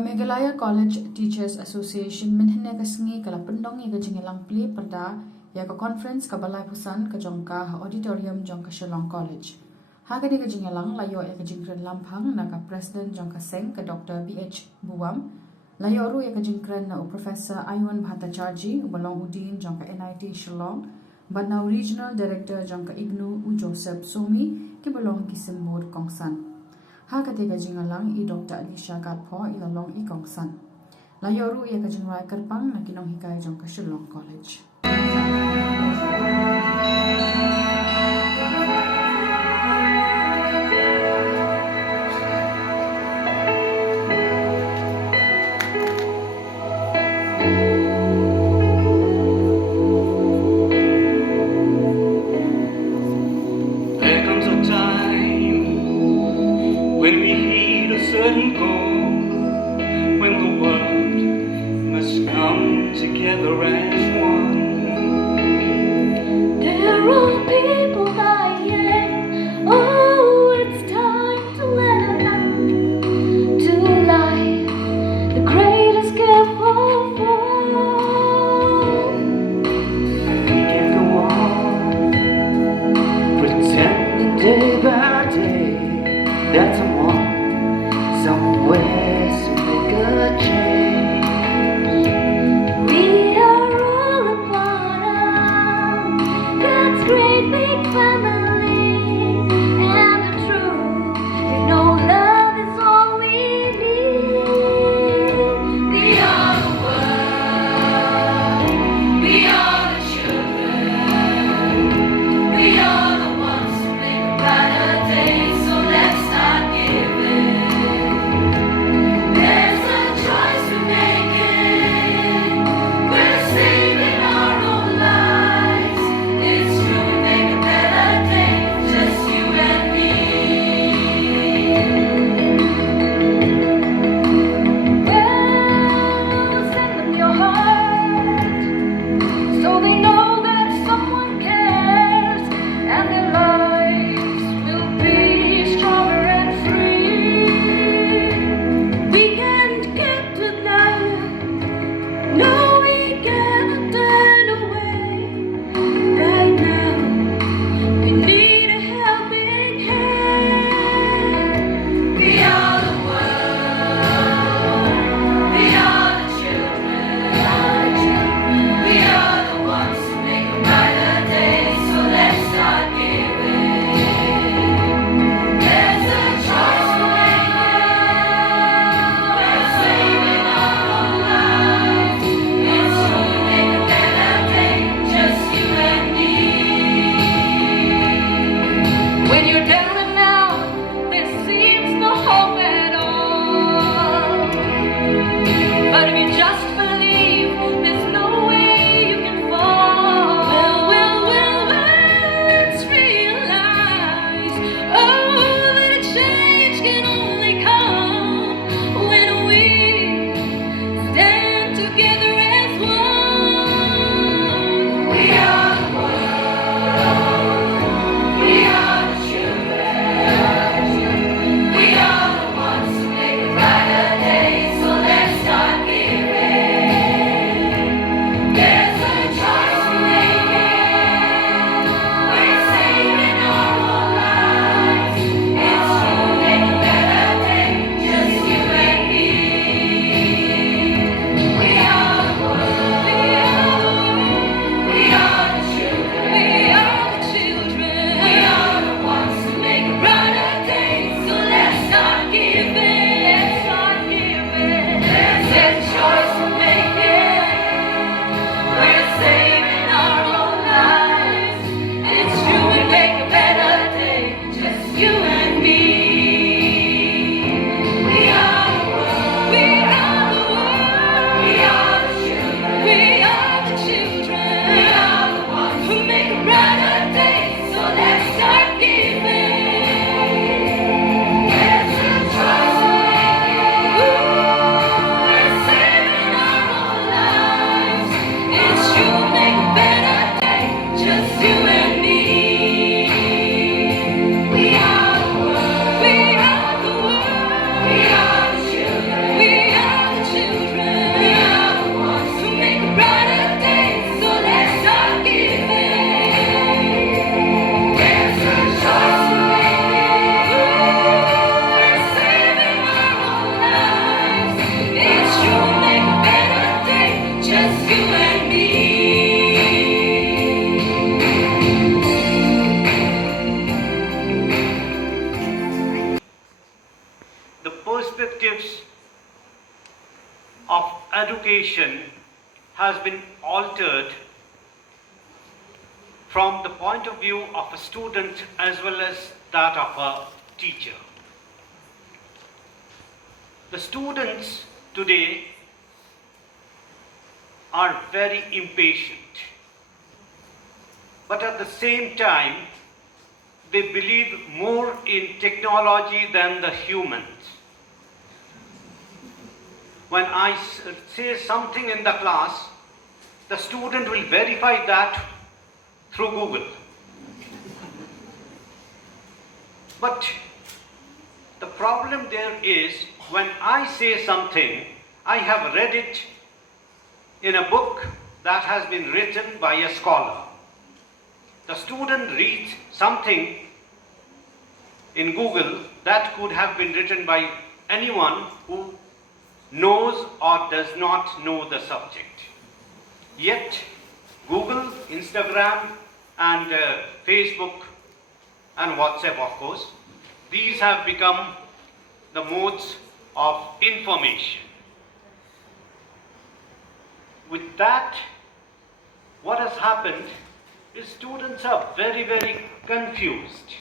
Meghalaya College Teachers Association minhene kasngi kala pendong iga jingelang pli perda ya ka conference ka balai pusan ka jongka ha auditorium jongka Shillong College. Ha ka diga jingelang layo ya ka jingkren lampang na ka president jongka seng ka Dr. B.H. Buwam. Layo ru ya ka jingkren na Professor Aywan Bhattacharjee ubalong udin jongka NIT Shillong. Badnaw Regional Director jongka IGNU Joseph Somi ki balong kisimbur kongsan. Ha katiga jingalang i Dr. Alisha Katpo ilalong i kongsan. Layoru ia kajingwai kerpang na kinong hikay jong ka Shillong College. There comes a time when we heed a certain call, when the world must come together as one. There are people dying. Oh, it's time to let them to life, the greatest gift of all. We can go on pretending day by day that someone somewhere to make a change. We are all a part of God's great big family, and the truth, you know, love is all we need. We are the world, we are the children, we are the ones who make a brighter day. So let's start giving. education has been altered from the point of view of a student as well as that of a teacher. The students today are very impatient, but at the same time, they believe more in technology than the humans. When I say something in the class, the student will verify that through Google. But the problem there is, when I say something, I have read it in a book that has been written by a scholar. The student reads something in Google that could have been written by anyone who knows or does not know the subject. Yet, Google, Instagram, and Facebook, and WhatsApp, of course, these have become the modes of information. With that, what has happened is students are very, very confused.